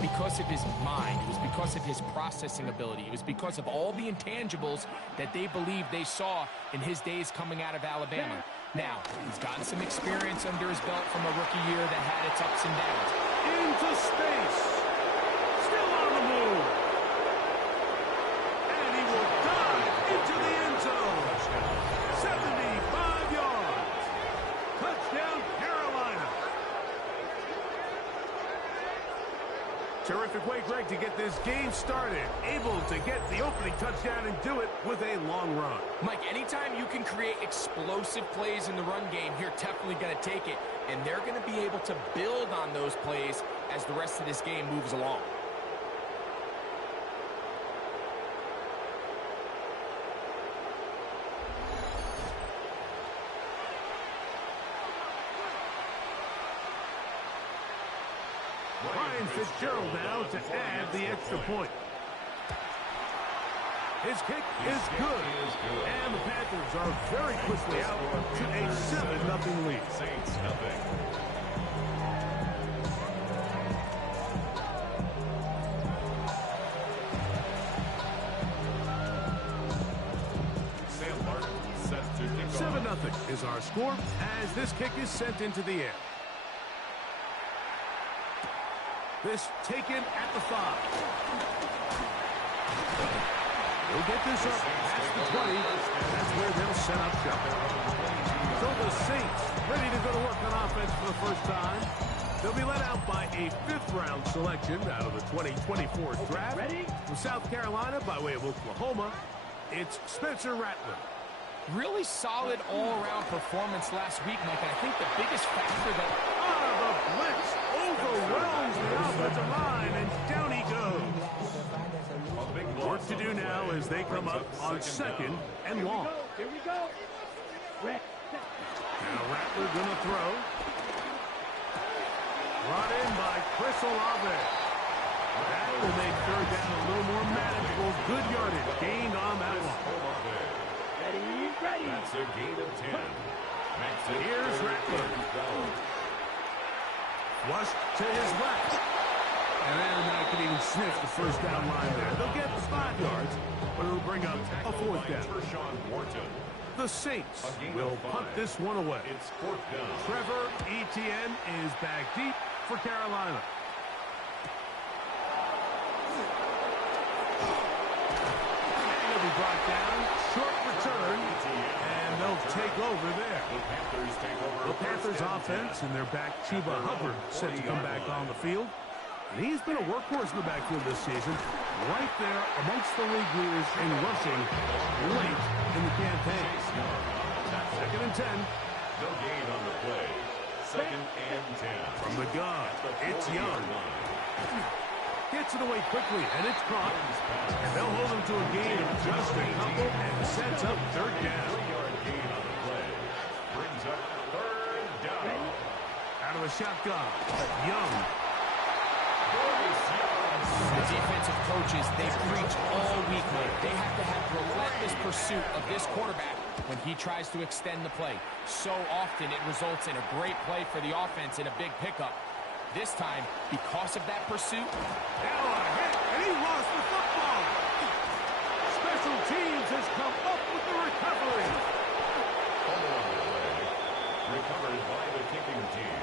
Because of his mind, it was because of his processing ability, it was because of all the intangibles that they believed they saw in his days coming out of Alabama. Now, he's gotten some experience under his belt from a rookie year that had its ups and downs. Into space. Still on the move. And he will dive into the end zone. 75 yards. Touchdown, Carolina. Terrific way, Greg, to get this game started. Able to get the opening touchdown and do it with a long run. Mike, anytime you can create explosive plays in the run game, you're definitely going to take it. And they're going to be able to build on those plays as the rest of this game moves along. Ryan Fitzgerald now to add the extra point. His kick is good. And the Panthers are very quickly out to a 7-0 lead. Saints nothing. Sam Martin set to kick off. 7-0 is our score as this kick is sent into the air. This taken at the 5. They'll get this up past the 20, and that's where they'll set up shop. So the Saints ready to go to work on offense for the first time. They'll be led out by a 5th-round selection out of the 2024 draft. From South Carolina by way of Oklahoma, it's Spencer Rattler. Really solid all-around performance last week, Mike. And I think the biggest factor that... The blitz overwhelms the offensive line, and down he goes. Work to do now as they come up on 2nd and long. Here we go. Now Rattler gonna throw. Brought in by Chris Olave. That will make 3rd down a little more manageable. Good yardage gained on that one. Ready. That's a gain of 10. Here's Rattler. Flush to his left. And then I can even sniff the first down line there. They'll get 5 yards, but it'll bring up a 4th down. The Saints will punt this one away. It's 4th down. Trevor Etienne is back deep for Carolina. And he'll be brought down. Short return. And they'll take over there. The Panthers offense and their back Chuba Hubbard set to come back on the field. And he's been a workhorse in the backfield this season, right there amongst the league leaders in rushing late in the campaign. 2nd and 10. No gain on the play. 2nd and 10. From the gun, it's Young. Gets it away quickly, and it's caught. And they'll hold him to a gain of just a couple and sets up 3rd down. 3-yard gain on the play. Brings up 3rd down. Out of the shotgun, Young. The defensive coaches, they preach all week, Mike. They have to have relentless pursuit of this quarterback when he tries to extend the play. So often it results in a great play for the offense and a big pickup. This time, because of that pursuit... Now a hit, and he lost the football. Special teams has come up with the recovery. Recovered by the kicking team.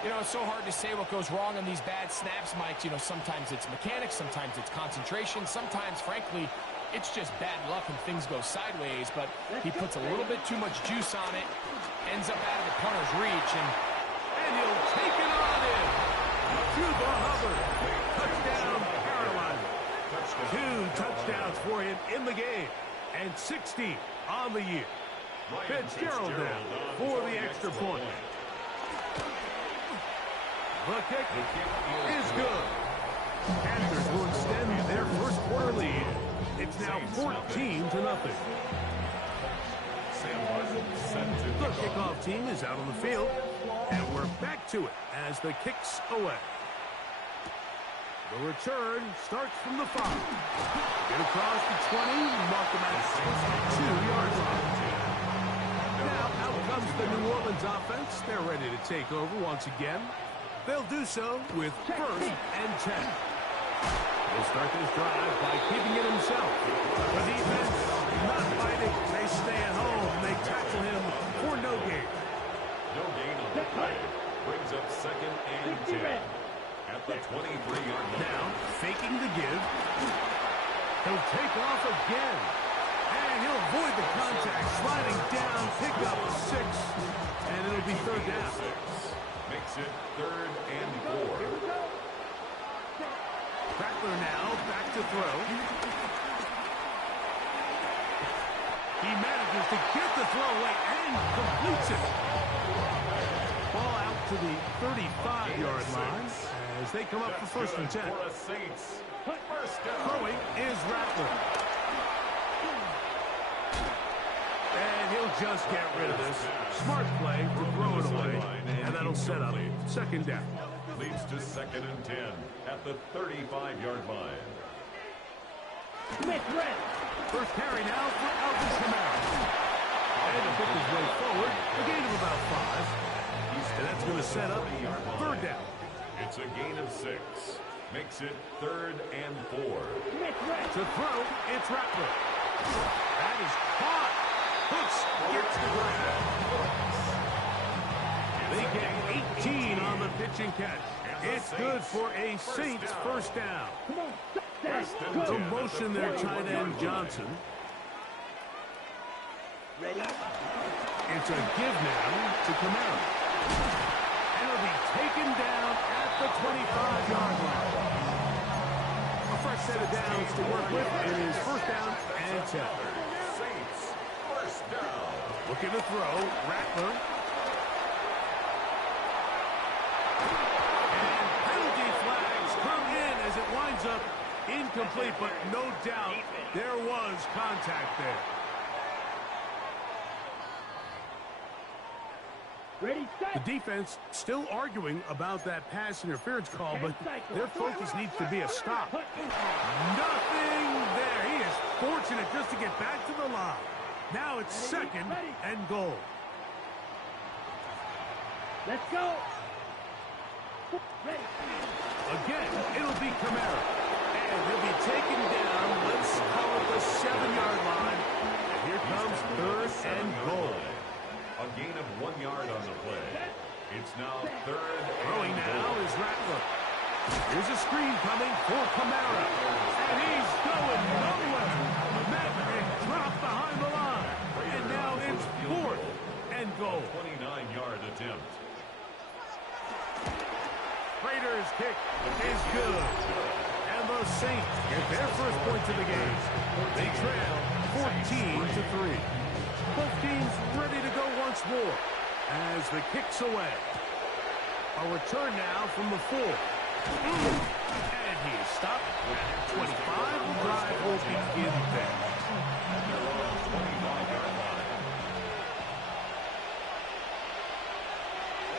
You know, it's so hard to say what goes wrong on these bad snaps, Mike. You know, sometimes it's mechanics, sometimes it's concentration, sometimes, frankly, it's just bad luck and things go sideways, but he puts a little bit too much juice on it, ends up out of the punter's reach, and he'll take it on in. Chuba Hubbard, touchdown Carolina. 2 touchdowns for him in the game, and 60 on the year. Fitzgerald down for the extra point. The kick is good. Panthers will extend their first quarter lead. It's now 14-0. The kickoff team is out on the field, and we're back to it as the kick's away. The return starts from the 5. Get across the 20, mark them at 2-yard line. Now out comes the New Orleans offense. They're ready to take over once again. They'll do so with 1st and 10. He'll start this drive by keeping it himself. The defense not fighting. They stay at home. They tackle him for no gain. No gain on the play. Brings up 2nd and 10. At the 23-yard line. Now, faking the give. He'll take off again. And he'll avoid the contact. Sliding down, pick up 6. And it'll be 3rd down. Makes it 3rd and 4. Rattler now back to throw. He manages to get the throw away and completes it. Ball out to the 35-yard line as they come up for 1st and 10. Throwing is Rattler. And he'll just get rid of this. Smart play to throw it away. And that'll set up 2nd down. Leads to 2nd and 10 at the 35-yard line. First carry now for Alvin Kamara. And to pick his way forward, a gain of about 5. And that's going to set up 3rd down. It's a gain of 6. Makes it 3rd and 4. To throw, it's Rattler. That is caught. Hooks gets the grab. They get 18 on the pitch and catch. It's good for a Saints 1st down. The motion there, tight end Johnson. Ready? It's a give now to Kamara. And it'll be taken down at the 25-yard line. A fresh set of downs to work with. It is 1st down and 10. Saints 1st down. Looking to throw, Rattler. And penalty flags come in as it winds up incomplete, but no doubt there was contact there. Ready, The set. defense still arguing about that pass interference call, but their focus needs to be a stop. Nothing there. He is fortunate just to get back to the line. Now it's 2nd and goal. Let's go. Ready. Again, it'll be Kamara. And he'll be taken down. Let's call it the 7-yard line. And here comes 3rd and goal. A gain of 1 yard on the play. It's now 3rd Throwing and now goal. is Rattler. Here's a screen coming for Kamara. And he's going nowhere. Madden dropped behind the line. And now it's 4th and goal. 29-yard attempt. Raiders kick is good. And the Saints get their first points of the game. They trail 14-3. Both teams ready to go once more as the kick's away. A return now from the 4. And he is stopped at 25. The drive will begin there.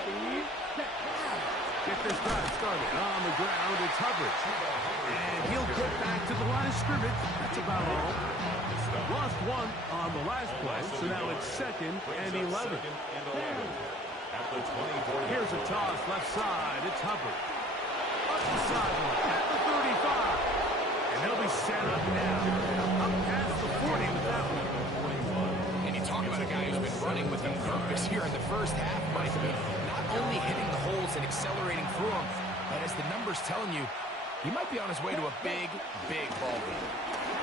Ready, set. Get this drive started. On the ground, it's Hubbard. And he'll get back to the line of scrimmage. That's about all. Lost 1 on the last play, so now it's 2nd and 11. At the 24. Here's a toss left side. It's Hubbard. Up the sideline at the 35. And he'll be set up now. Up past the 40 with that one. And you talk about a guy who's been running with a purpose here in the first half, Mike. I mean, not only hitting the holes and accelerating through them, but as the numbers telling you, he might be on his way to a big, big ball game.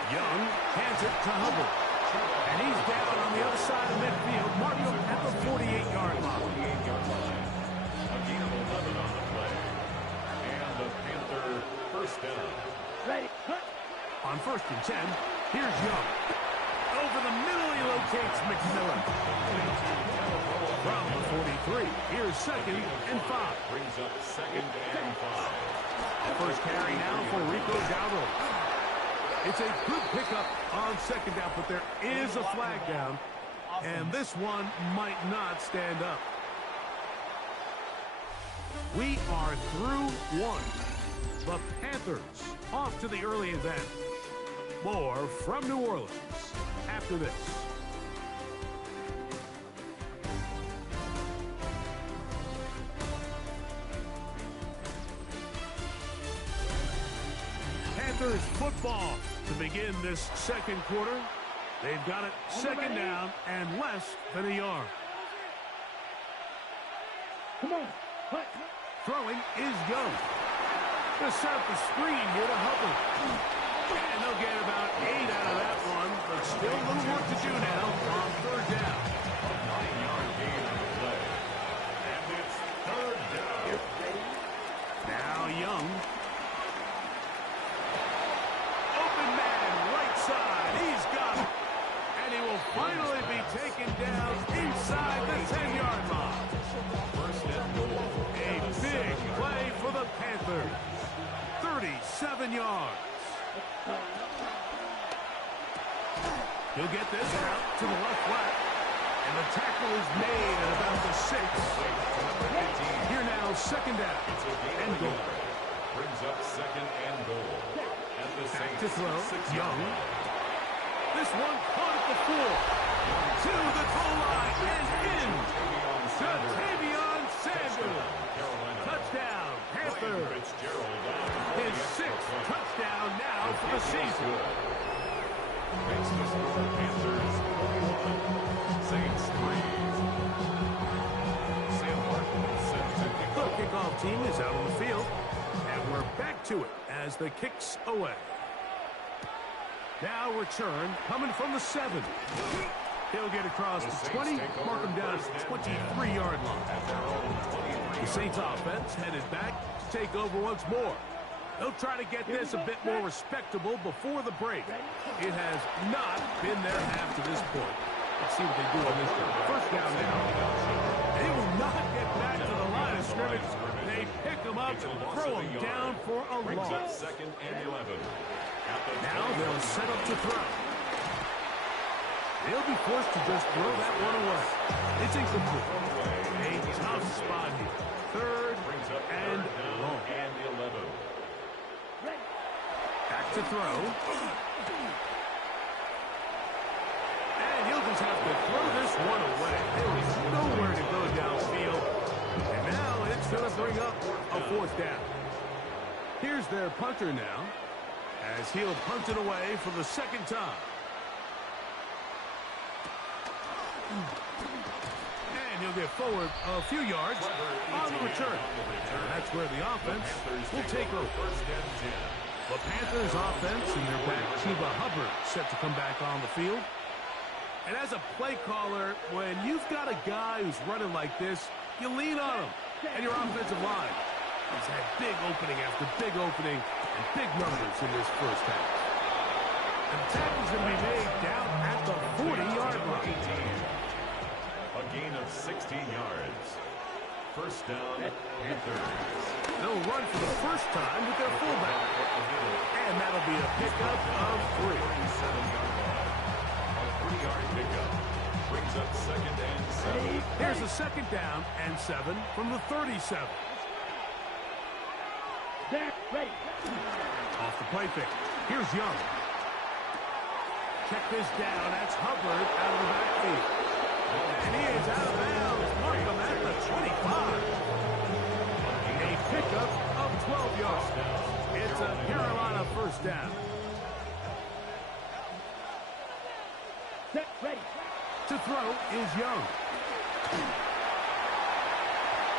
Young hands it to Hubbard. And he's down on the other side of midfield. Marked him at the 48-yard line. A gain of 11 on the play. And the Panther 1st down. Ready, cut. On 1st and 10, here's Young. Over the middle, he locates McMillan. From the 43, here's 2nd and 5. Brings up 2nd and 5. First carry now for Rico Dowdle. It's a good pickup on 2nd down, but there is a flag down, and this one might not stand up. We are through 1. The Panthers off to the early advance. More from New Orleans after this. Panthers football to begin this second quarter. They've got it second down and less than a yard. Come on. Hut. Throwing is Young. They'll set up the screen here to Hubbard. And they'll get about 8 out of that one, but still a little work to do now on third down. A 9-yard gain on the play. And it's third down. Now Young. Open man, right side. He's got it. And he will finally be taken down inside the 10-yard line. First and goal. A big play for the Panthers. 37 yards. He'll get this out to the left flat. And the tackle is made at about the 6. Here now, second down. It's a gain And goal. Brings up second and goal. At the Back Saints, to throw. 6-yard Young. line. This one caught at the 4. To the goal line and in. To Tavion Sanders. Carolina. Touchdown, Ryan Panthers. Fitzgerald His 6th touchdown now for the season. Makes the score Panthers 41. Saints 3. Sam Martin sends it to The kickoff team is out on the field. And we're back to it as the kick's away. Now return coming from the 7. He'll get across the 20, mark him down at the 23-yard line. The Saints offense headed back to take over once more. They'll try to get this a bit more respectable before the break. It has not been their half to this point. Let's see what they do on this one. First down now. They will not get back to the line of scrimmage. They pick them up and throw them down for a Brings up loss. second and 11. Now they'll set up to throw. They'll be forced to just throw that one away. It's incomplete. A tough spot here. Third Brings up and third down long. and 11. Back to throw. And he'll just have to throw this one away. There is nowhere to go downfield. And now it's going to bring up a fourth down. Here's their punter now, as he'll punt it away for the second time. And he'll get forward a few yards on the return. And that's where the offense will take over. First and 10. The Panthers offense and their back Chuba Hubbard set to come back on the field. And as a play caller, when you've got a guy who's running like this, you lean on him. And your offensive line has had big opening after big opening and big numbers in this first half. And the tackle's going to be made down at the 40-yard line. A gain of 16 yards. First down, Panthers. They'll run for the first time with their fullback. And that'll be a pickup of 3. 37-yard line. A 3-yard pickup. Brings up second and 7. Here's a second down and 7 from the 37. There. Ready. Off the play fake. Here's Young. Check this down. That's Hubbard out of the backfield. And he is out of bounds. Mark him at the 25. A pickup of 12 yards. It's a Carolina first down. Set. Ready. To throw is Young.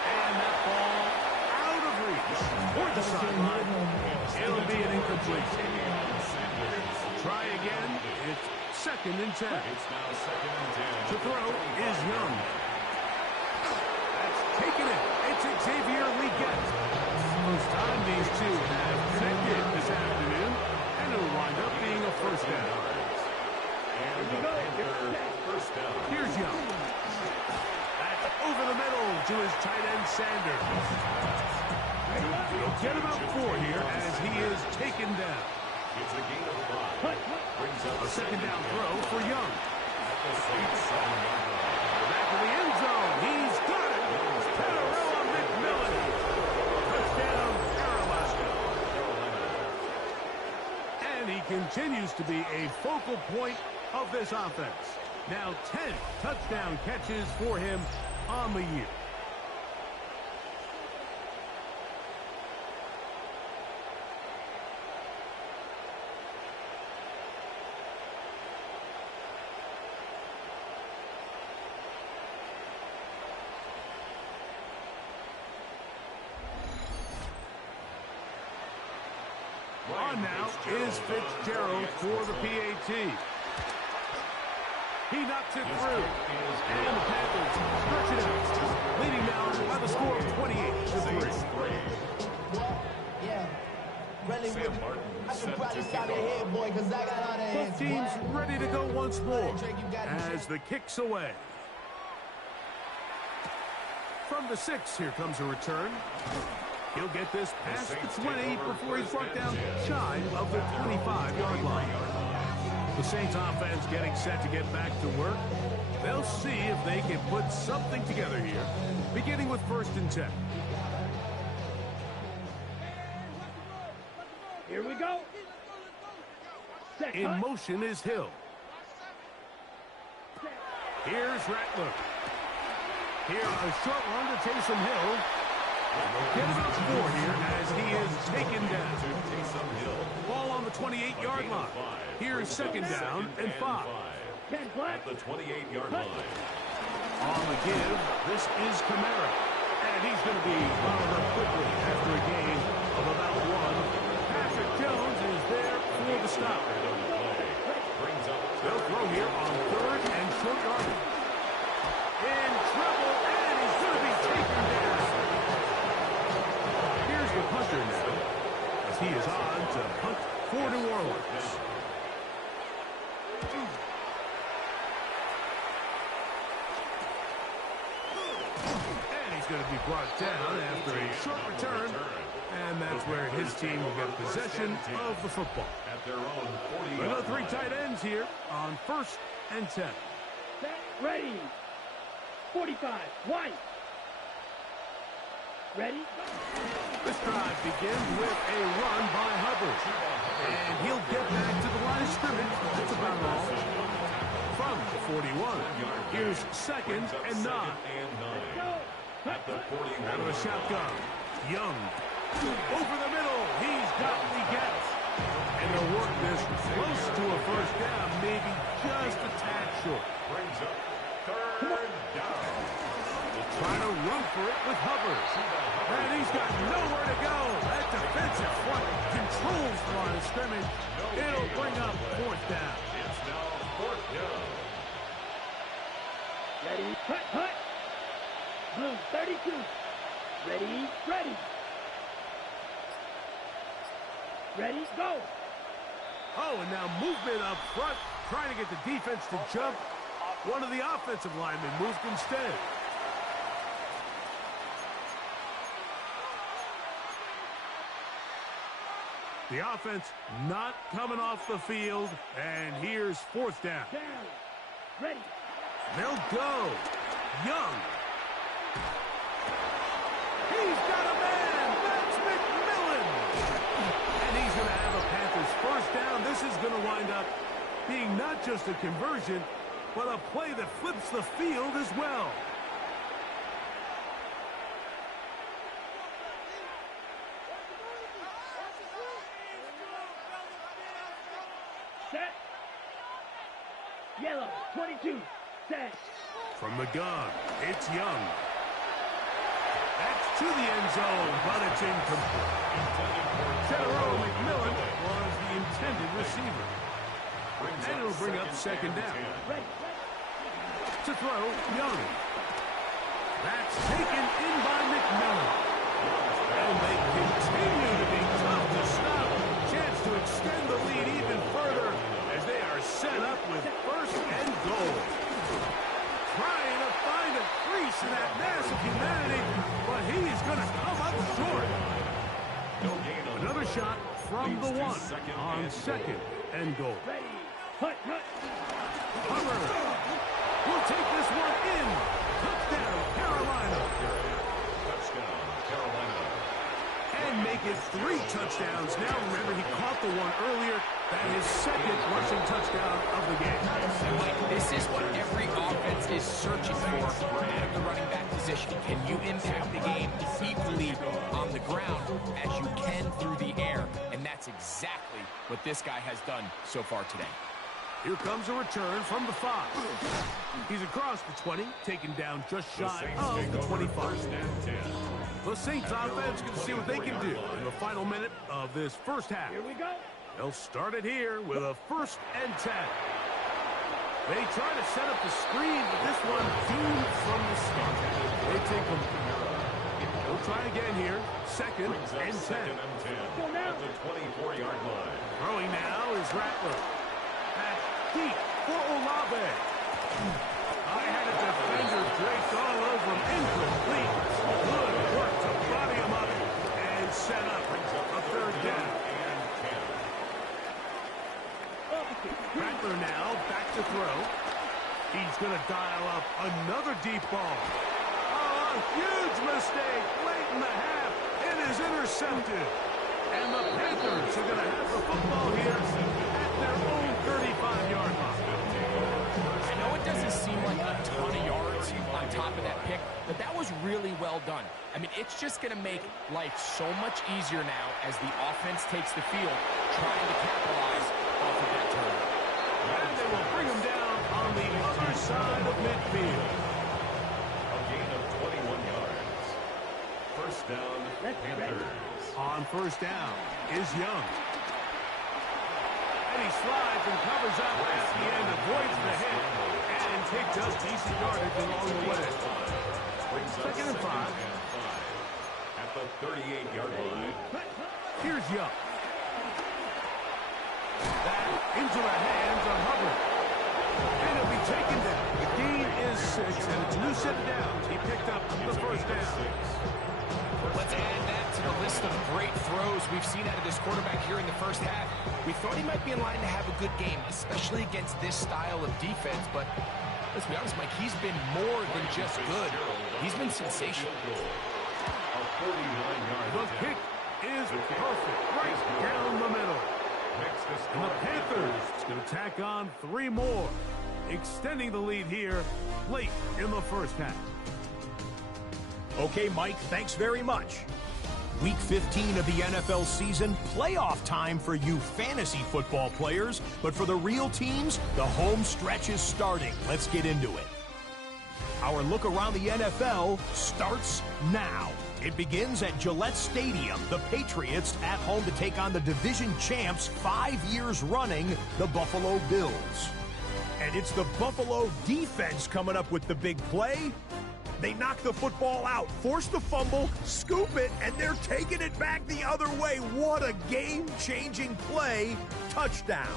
And that ball out of reach. Toward the sideline. It'll be an incomplete. Try again. It's second and 10. It's now second and 10. To throw is Young. That's taken it. It's Xavier Leggett. First time these two have connected this afternoon. And it'll wind up being a first down. And the Panthers first down. Here's Young. That's over the middle to his tight end Sanders. He'll get about 4 here as he is taken down. It's a gain of 5. Brings up A second down throw for Young. at the Saints 7-yard line. Back to the end zone. He's got it. Panarella McMillan. Touchdown, Carolina. And he continues to be a focal point of this offense. Now 10 touchdown catches for him on the year. On now is Fitzgerald for the PAT. He knocks it through. And the Panthers stretch it out, leading now by the score of 28-3. Yeah. Really, Sam Martin I should set probably to stop kick it off. here, boy, because I got all the Both hands, teams boy. ready to go once more Drake, you got it. as the kick's away. From the 6, here comes a return. He'll get this past the 20 before he's brought down shy of the 25-yard line. The Saints offense getting set to get back to work. They'll see if they can put something together here, beginning with 1st and 10. Here we go. Set, In cut. motion is Hill. Here's Rattler. Here, a short one to Taysom Hill. Get about 4 here as he is taken down. Taysom Hill. Ball on the 28-yard line. Here's 2nd down and 5. 10 flat. At the 28-yard line. On the give, this is Kamara. And he's going to be followed up quickly after a gain of about 1. Patrick Jones is there for the stop. Brings up They'll throw here on 3rd and short yardage. In trouble, and he's going to be taken down. Here's the punter now, as he is on to punt for New Orleans. And he's going to be brought down after a short return. And that's where his team will get possession of the football. at their own 40. We got 3 tight ends here on 1st and 10. Set, ready. 45. White. Ready. This drive begins with a run by Hubbard. And he'll get back to the line of scrimmage. That's about all. From the 41. Here's 2nd and 9. Go. At the 41. Out of the shotgun. Young. Over the middle. He's got what he gets. And they'll work this close to a 1st down. Maybe just a tad short. Brings up 3rd down. Trying to run for it with Hubbard. And he's got nowhere to go. That defensive front controls the line of scrimmage. It'll bring up 4th down. It's now 4th down. Ready. Cut. Cut. Blue 32. Ready. Ready. Ready. Go. Oh, and now movement up front, trying to get the defense to jump. One of the offensive linemen moved instead. The offense not coming off the field, and here's 4th down. Down. Ready. They'll go. Young. He's got a man. That's McMillan. And he's going to have a Panthers 1st down. This is going to wind up being not just a conversion, but a play that flips the field as well. Set. Yellow 22. Set. From the gun, it's Young. That's to the end zone, but it's incomplete. General McMillan was the intended receiver. And it'll bring up 2nd down. Ready. To throw, Young. That's taken in by McMillan. And they continue to be tough to stop. Chance to extend the lead even further as they are set up with 1st and goal. Trying to find a crease in that mass of humanity, but he's going to come up short. Another shot from the 1 on 2nd and goal. Ready. Cut. Cut. Hubbard will take this one in. Touchdown, Carolina. Touchdown, Carolina. And make it 3 touchdowns. Now, remember, he caught the one earlier. That is 2nd rushing touchdown of the game. And Mike, this is what every offense is searching for at the running back position. Can you impact the game equally on the ground as you can through the air? And that's exactly what this guy has done so far today. Here comes a return from the 5. He's across the 20, taken down just The shy Saints of take the over 25. 1st and 10. The Saints offense can see what they can do in the final minute of this first half. Here we go. They'll start it here with a 1st and 10. They try to set up the screen, but this one doomed from the start. They take them. They'll try again here. 2nd and 10. At the 24-yard line. Throwing now is Rattler. Back deep for Olave. I had a defender draped all over him. Incomplete. Good work to body him up and set up a 3rd down. Rattler now back to throw. He's going to dial up another deep ball. Oh, a huge mistake late in the half. It is intercepted. And the Panthers are going to have the football here at their own 35-yard line. I know it doesn't seem like a ton of yards on top of that pick, but that was really well done. I mean, it's just going to make life so much easier now as the offense takes the field, trying to capitalize off of that turn. And they will bring him down on the other side of midfield. A gain of 21 yards. 1st down, Panthers. On 1st down is Young. And he slides and covers up at the end, avoids the hit, and takes up decent yardage along the way. 2nd and 5. At the 38-yard line. Here's Young. That into the hands of Hubbard. And he'll be taken down. The gain is 6, and it's a new set of downs. He picked up the 1st down. Let's add that to the list of great throws we've seen out of this quarterback here in the first half. We thought he might be in line to have a good game, especially against this style of defense, but let's be honest, Mike, he's been more than just good. He's been sensational. The kick is perfect, right down the middle. And the Panthers is going to tack on 3 more, extending the lead here late in the first half. Okay, Mike, thanks very much. Week 15 of the NFL season, playoff time for you fantasy football players. But for the real teams, the home stretch is starting. Let's get into it. Our look around the NFL starts now. It begins at Gillette Stadium. The Patriots at home to take on the division champs 5 years running, the Buffalo Bills. And it's the Buffalo defense coming up with the big play. They knock the football out, force the fumble, scoop it, and they're taking it back the other way. What a game-changing play. Touchdown.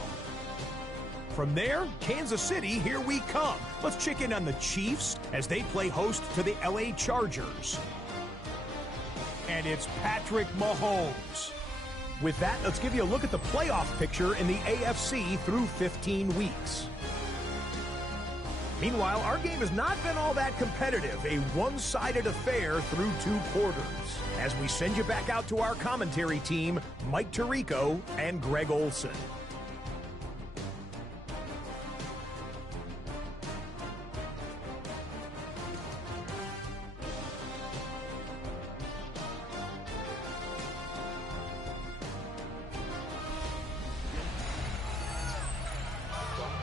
From there, Kansas City, here we come. Let's check in on the Chiefs as they play host to the LA Chargers. And it's Patrick Mahomes. With that, let's give you a look at the playoff picture in the AFC through 15 weeks. Meanwhile, our game has not been all that competitive, a one-sided affair through 2 quarters. As we send you back out to our commentary team, Mike Tirico and Greg Olson.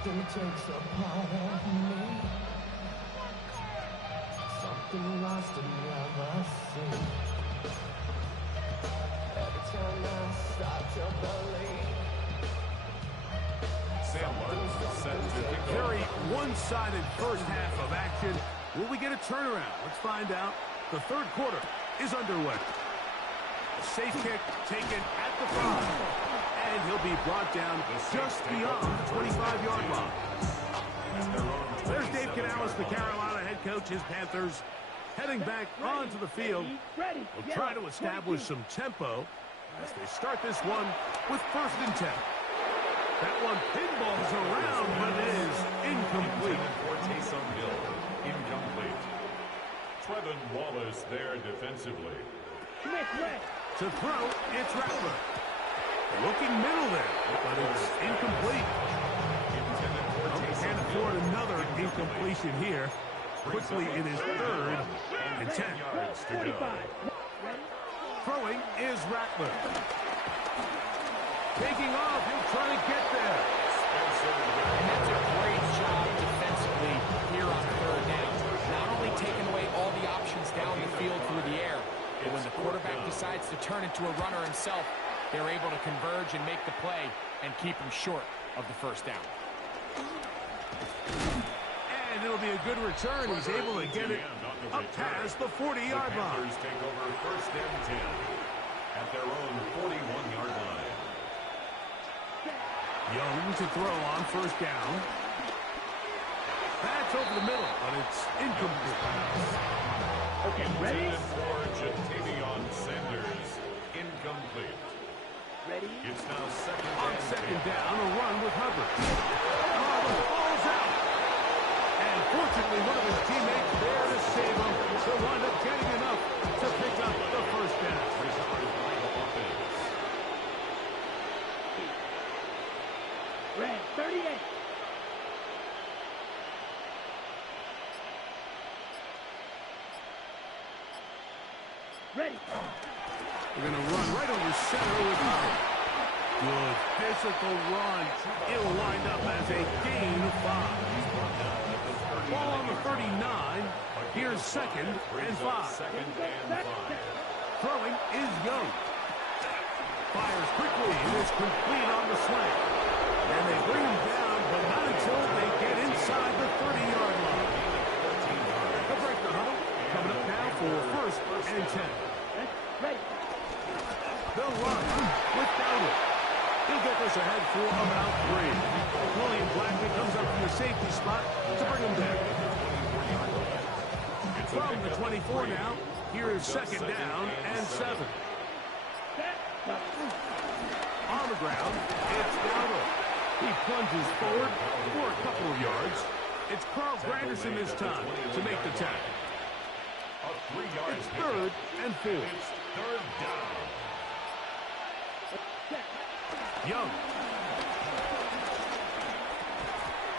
Something takes a part of me. Something lost and never seen. Every time I start to believe. Sam Martin set to kick off. Very one-sided first half of action. Will we get a turnaround? Let's find out. The 3rd quarter is underway. A safe kick taken at the 5. And he'll be brought down just beyond the 25-yard line. There's Dave Canales, the Carolina head coach. His Panthers heading back onto the field. Will try to establish some tempo as they start this one with 1st and 10. That one pinballs around, but it is incomplete. Incomplete. Trevin Wallace there defensively. To throw, it's Rattler. Looking middle there, but it's incomplete. Can't afford another incompletion here. Quickly, it is 3rd and 10. Yards to go. Throwing is Rattler. Taking off, he'll try to get there. And that's a great job defensively here on 3rd down. Not only taking away all the options down the field through the air, But when the quarterback decides to turn into a runner himself, they're able to converge and make the play and keep him short of the first down. And it'll be a good return. He's able to get it up past the 40-yard line. Panthers take over first and 10 at their own 41-yard line. Young to throw on first down. That's over the middle, but it's incomplete. Okay, ready? Intended for Jatavion Sanders. Incomplete. Ready? It's now second On and second 10. down, a run with Hubbard. Hubbard falls out. And fortunately, one of his teammates there to save him. He'll wind up getting enough to pick up the first down. Red, 38. Ready. We're going to run right over center with Hubbard. Good physical run. It'll wind up as a gain of 5. Ball on the 39. Here's second and 5. Second and 5. Throwing is Young. Fires quickly. It is complete on the slant. And they bring him down, but not until they get inside the 30-yard line. They'll break the huddle. Coming up now for first and 10. Ready. They'll run with Dowdle. He'll get this ahead for about 3. William Blackley comes up from the safety spot to bring him down. From the 24 now, here is second down and 7. On the ground, it's Dowdle. He plunges forward for a couple of yards. It's Carl Granderson this time to make the tackle. It's third and 4. It's third down. Young.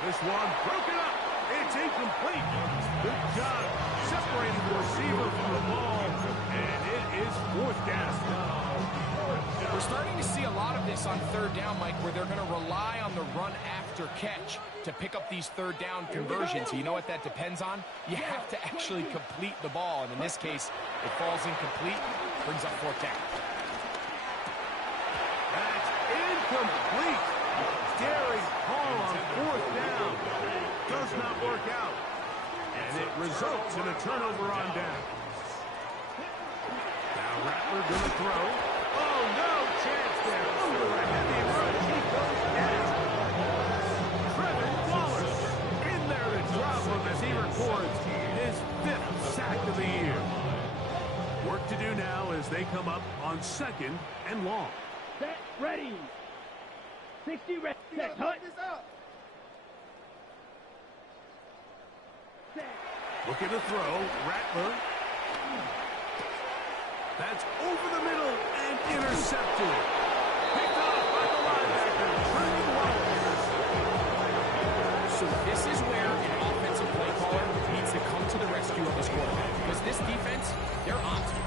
This one broken up. It's incomplete. Good job separating the receiver from the ball. And it is fourth down. We're starting to see a lot of this on third down, Mike, where they're going to rely on the run after catch to pick up these third down conversions. You know what that depends on? You have to actually complete the ball. And in this case, it falls incomplete, brings up fourth down. That's incomplete. Daring call on fourth down. Does not work out. And it results in a turnover on down. Now Rattler going to throw. Oh, no chance there. Over a heavy rush. He goes down. Trevor Wallace in there to drop him as he records his 5th sack of the year. Work to do now as they come up on second and long. Set, ready. 60, ready. Set, hut. Set. Looking to throw. Rattler. That's over the middle and intercepted. Picked off by the linebacker, Trevor Wallace. So this is where an offensive play caller needs to come to the rescue of his quarterback. Because this defense, they're on to it.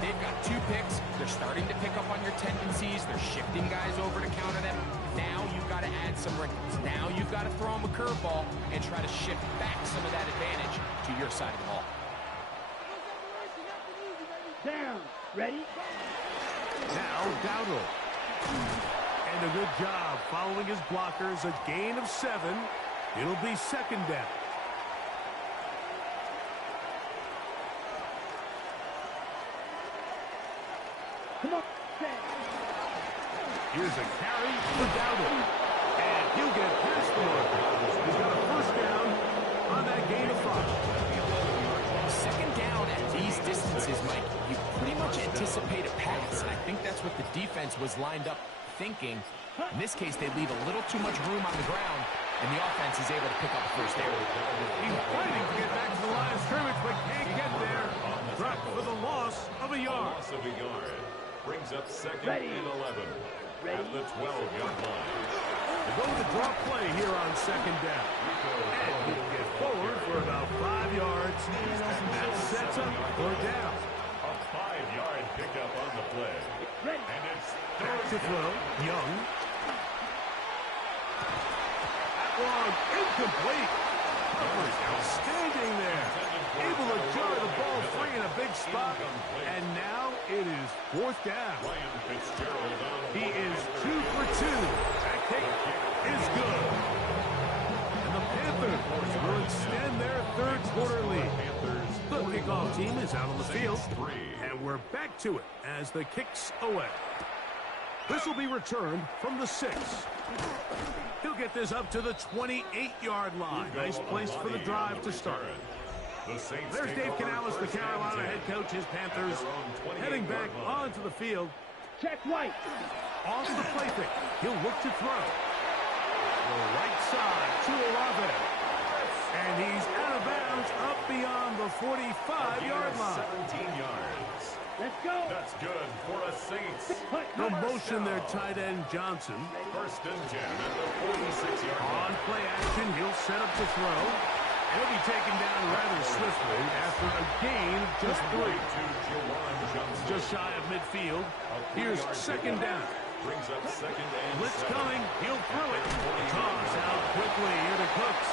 They've got 2 picks. They're starting to pick up on your tendencies. They're shifting guys over to counter them. Now you've got to add some wrinkles. Now you've got to throw them a curveball and try to shift back some of that advantage to your side of the ball. Down. Ready? Now Dowdle. And a good job following his blockers. A gain of 7. It'll be second down. Come on. Set. Here's a carry for Dowdle. And he'll get past the marker. He's got a first down on that gain of 5. Second down at these distances, Mike, you pretty much anticipate a pass, and I think that's what the defense was lined up thinking. In this case, they leave a little too much room on the ground, and the offense is able to pick up the first down. He's fighting to get back to the line of scrimmage, but can't get there. Dropped for the loss of a yard. Loss of a yard. Brings up second Ready. and 11 Ready. at the 12-yard line. They go to the drop play here on second down. And he'll get forward for about 5 yards. That sets up for down. A 5-yard pickup on the play. Ready. And it's Back to third throw. Young. That one incomplete. Hubbard standing there, able to jar the ball free in a big spot. And now it is fourth down. He is 2 for 2. That kick is good. And the Panthers will extend their third quarter lead. The kickoff team is out on the field. And we're back to it as the kick's away. This will be returned from the 6. He'll get this up to the 28-yard line. Nice place for the drive to start. There's Dave Canales, the Carolina head coach. His Panthers heading back onto the field. Check right. Off the play fake. He'll look to throw. The right side to Olave. And he's out of bounds up beyond the 45-yard line. 17 yards. Let's go. That's good for a Saints. The motion there, tight end Johnson. First and 10 at the 46-yard line. On play action, he'll set up to throw. He'll be taken down rather swiftly after a gain of just 3. Just shy of midfield. Here's second down. Brings up second and Blitz 7. coming. He'll throw it. Toss out quickly. Here to Cooks.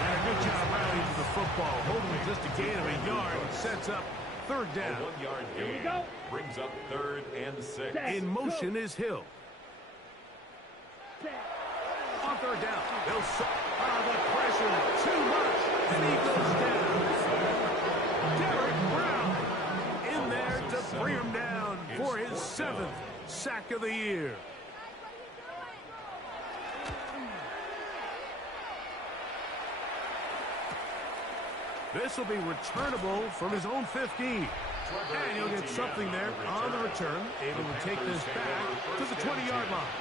And a good job rallying to the football. Holding just a gain of a yard. Sets up third A down. 1-yard gain. Brings up third and 6. In motion is Hill. On third down. They'll the pressure. Too much. And he goes down. Derek Brown in there to bring him down for his 7th sack of the year. This will be returnable from his own 15. And he'll get something there on the return. Able to take this back to the 20-yard line.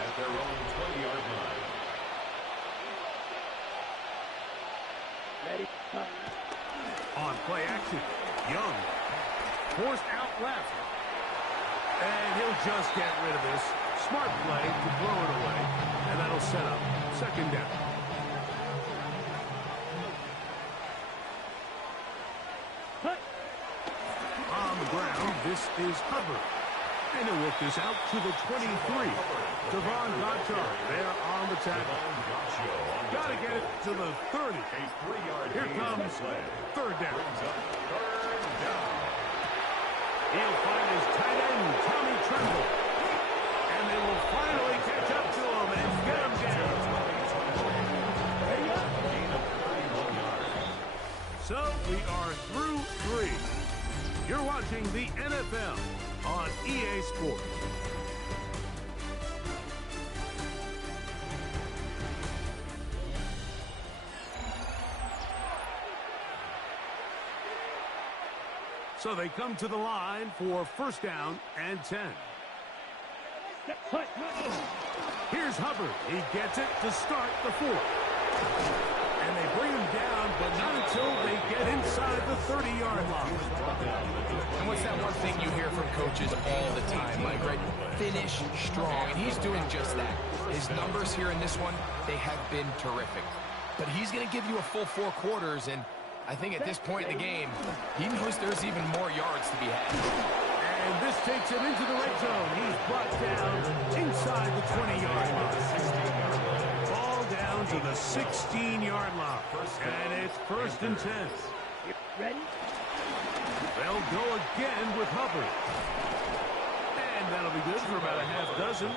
At their own 20-yard line. Ready. On play action, Young forced out left. And he'll just get rid of this. Smart play to blow it away. And that'll set up second down. On the ground, this is Hubbard. And he'll work this out to the 23. Devon Goddard there on the tackle. Got to get it to the 30. Here comes third down. He'll find his tight end, Tommy Tremble. And they will finally catch up to him and get him down. So we are through 3. You're watching the NFL on EA Sports. So they come to the line for first down and 10. Here's Hubbard. He gets it to start the 4th. And they bring him down, but not until they get inside the 30-yard line. And what's that one thing you hear from coaches all the time, Mike, right? Finish strong, and he's doing just that. His numbers here in this one, they have been terrific. But he's going to give you a full 4 quarters, and I think at this point in the game, he knows there's even more yards to be had. And this takes him into the red zone. He's brought down inside the 20-yard line. Ball down to the 16-yard line. And it's first and 10. Ready? They'll go again with Hubbard. And that'll be good for about a half dozen.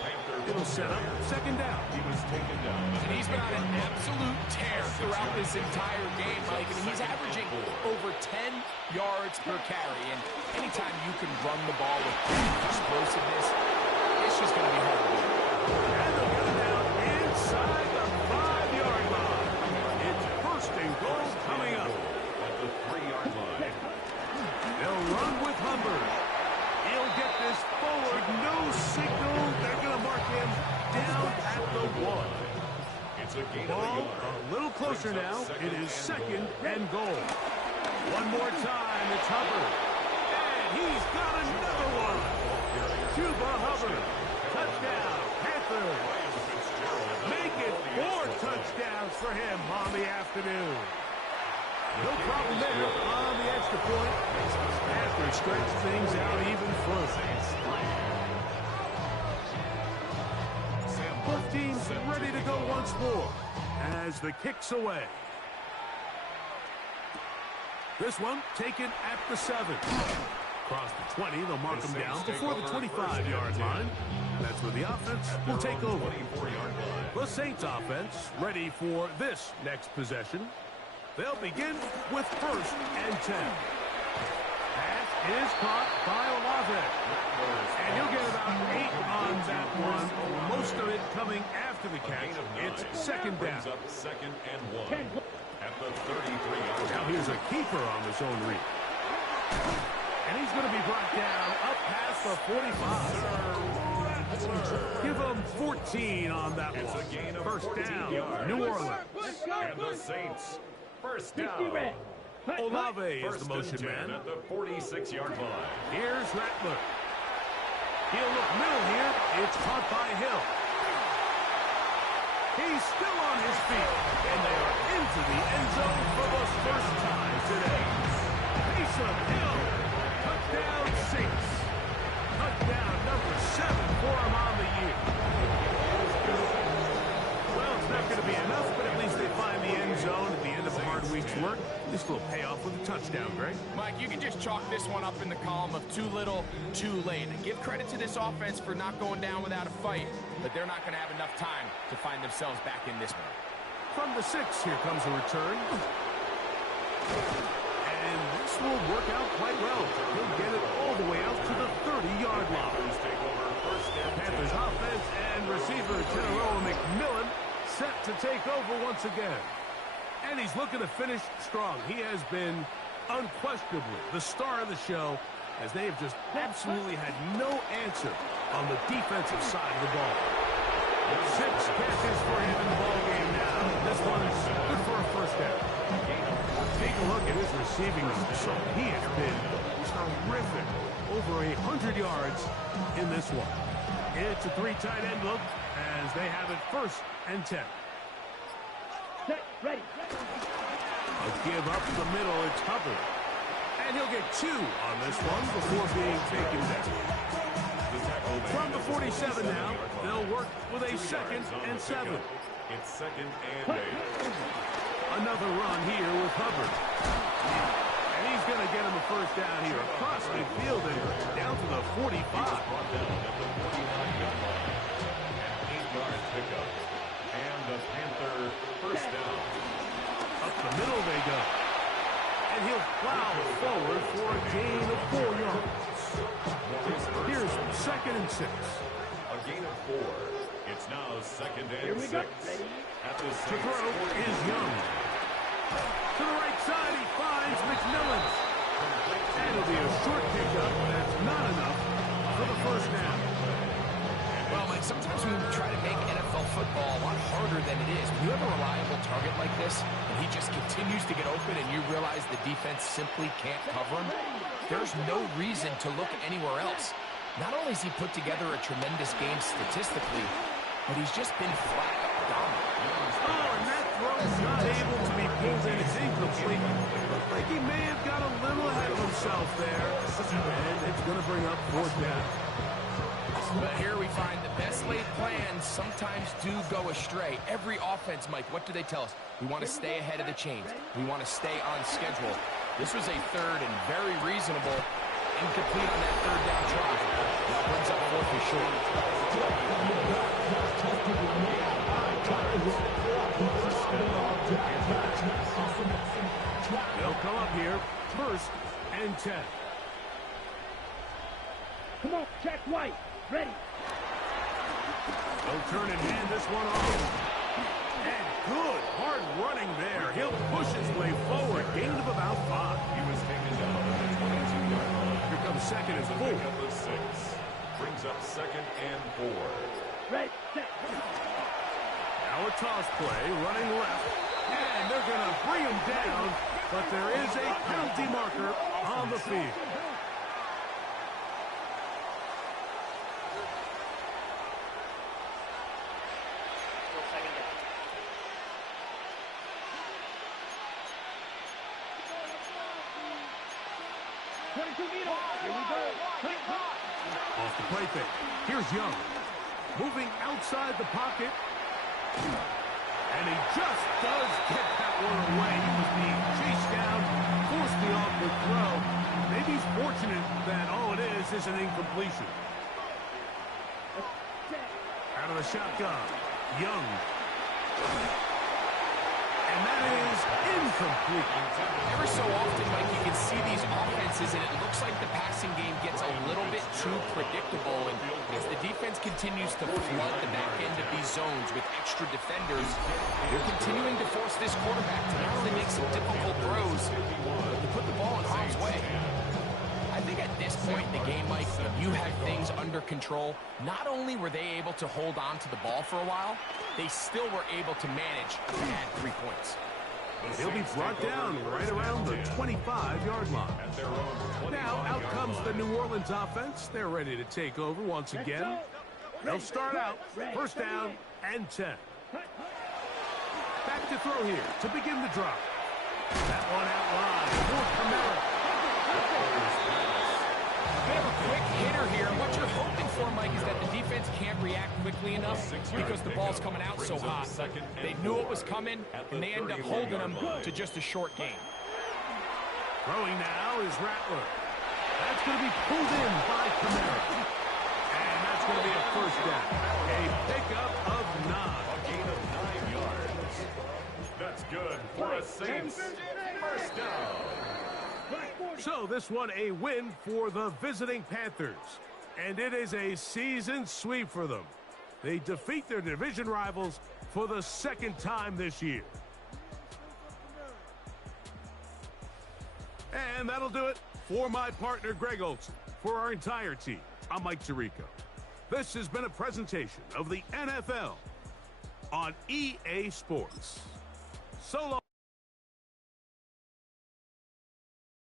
It'll set up second down. He was taken down. And he's been on an absolute tear throughout this entire game, Mike. And he's averaging over 10 yards per carry. And anytime you can run the ball with explosiveness, it's just going to be hard to do. And they'll get him down inside the 5-yard line. It's first and goal coming up. At the 3-yard line. They'll run with Hubbard. He'll get this forward. No signal. They're going to mark him down at the 1. It's a gain of a Ball yard. a little closer now. It is second and goal. One more time. It's Hubbard. And he's got another one. Chuba Hubbard. Touchdown. Panthers. Make it 4 touchdowns for him on the afternoon. No problem there on the extra point. Panthers stretch things out even further. Both teams ready to go once more as the kick's away. This one taken at the 7. Across the 20, they'll mark him down before the 25-yard line. That's where the offense will take over. The Saints offense ready for this next possession. They'll begin with 1st and 10. Pass is caught by Olave. And you'll get about 8 on that one. Most of it coming after the catch. It's 2nd down. Second and 1 at the 33-yard. Now here's a keeper on the zone read. And he's going to be brought down up past the 45. Give him 14 on that one. First down, New Orleans. And the Saints, first down. Olave is the motion man. At the 46-yard line. Here's Rattler. He'll look middle here. It's caught by Hill. He's still on his feet. And they are into the end zone for the first time today. Mason Hill. Touchdown Saints. Touchdown number 7 for him on the year. Well, it's not going to be enough, but at least they find the end zone at the end of a hard week's work. This will pay off with a touchdown, Greg. Mike, you can just chalk this one up in the column of too little, too late. And give credit to this offense for not going down without a fight, but they're not going to have enough time to find themselves back in this one. From the 6, here comes a return. And this will work out quite well. He'll get it all the way out to the 30-yard line. Panthers offense and receiver General McMillan set to take over once again. And he's looking to finish strong. He has been unquestionably the star of the show, as they have just absolutely had no answer on the defensive side of the ball. 6 catches for him in the ball game now. This one's good for a first down. Take a look at his receiving numbers. He has been terrific. Over 100 yards in this one. It's a 3 tight end look as they have it 1st and 10. Set, ready. A give up the middle, it's Hubbard. And he'll get 2 on this one before being taken down. From the 47 now, they'll work with a 2nd and 7. It's 2nd and 8. Another run here with Hubbard. And he's going to get him a first down here across midfield and down to the 45. At the 49-yard line. An 8-yard pickup. And the Panther first down. Up the middle they go. And he'll plow forward for a gain of 4 yards. Here's 2nd and 6. A gain of 4. It's now 2nd and 6. At the To throw is Young. To the right side, he finds McMillan. And it'll be a short pickup. That's not enough for the first down. Well, Mike, sometimes we try to make NFL football a lot harder than it is. When you have a reliable target like this, and he just continues to get open and you realize the defense simply can't cover him, there's no reason to look anywhere else. Not only has he put together a tremendous game statistically, but he's just been flat out dominant. Oh, and that throw's not able to be pulled in. It's incomplete. Looks like he may have got a little ahead of himself there. And it's going to bring up 4th down. But here we find the best laid plans sometimes do go astray. Every offense, Mike, what do they tell us? We want to stay ahead of the chains. We want to stay on schedule. This was a 3rd and very reasonable, incomplete on that 3rd down try. That brings up 4th and short. They'll come up here 1st and 10. Come on, check White. Ready. They'll turn and hand this one off. And good hard running there. He'll push his way forward. Gain of about 5. He was taken down at the 22-yard line. Here comes 2nd and 4. Pick up a 6. Brings up 2nd and 4. Ready, set. Now a toss play, running left. And they're going to bring him down, but there is a penalty marker on the field. Off the play fake. Here's Young. Moving outside the pocket. And he just does get that one away. He was being chased down, forced the awkward throw. Maybe he's fortunate that all it is an incompletion. Out of the shotgun, Young. And that is incomplete. Ever so often, Mike, you can see these offenses, and it looks like the passing game gets a little bit too predictable. And as the defense continues to flood the back end of these zones with extra defenders, they're continuing to force this quarterback to not only make some difficult throws, but to put the ball in harm's way. I think at this point in the game, Mike, when you have things under control, not only were they able to hold on to the ball for a while, they still were able to manage to add 3 points. He'll be brought down right around the 25-yard line. Now, out comes the New Orleans offense. They're ready to take over once again. They'll start out first down and 10. Back to throw here to begin the drive. That one out wide for Kamara. A bit of a quick hitter here. What you're hoping for, Mike, is that the defense can't react quickly enough because the ball's coming out so hot. They knew it was coming, and they end up holding them to just a short gain. Throwing now is Rattler. That's going to be pulled in by Kamara. And that's going to be a first down. A pickup of 9. A gain of 9 yards. That's good for a Saints first down. So this one a win for the visiting Panthers. And it is a season sweep for them. They defeat their division rivals for the second time this year. And that'll do it for my partner, Greg Olson. For our entire team, I'm Mike Tirico. This has been a presentation of the NFL on EA Sports. So long.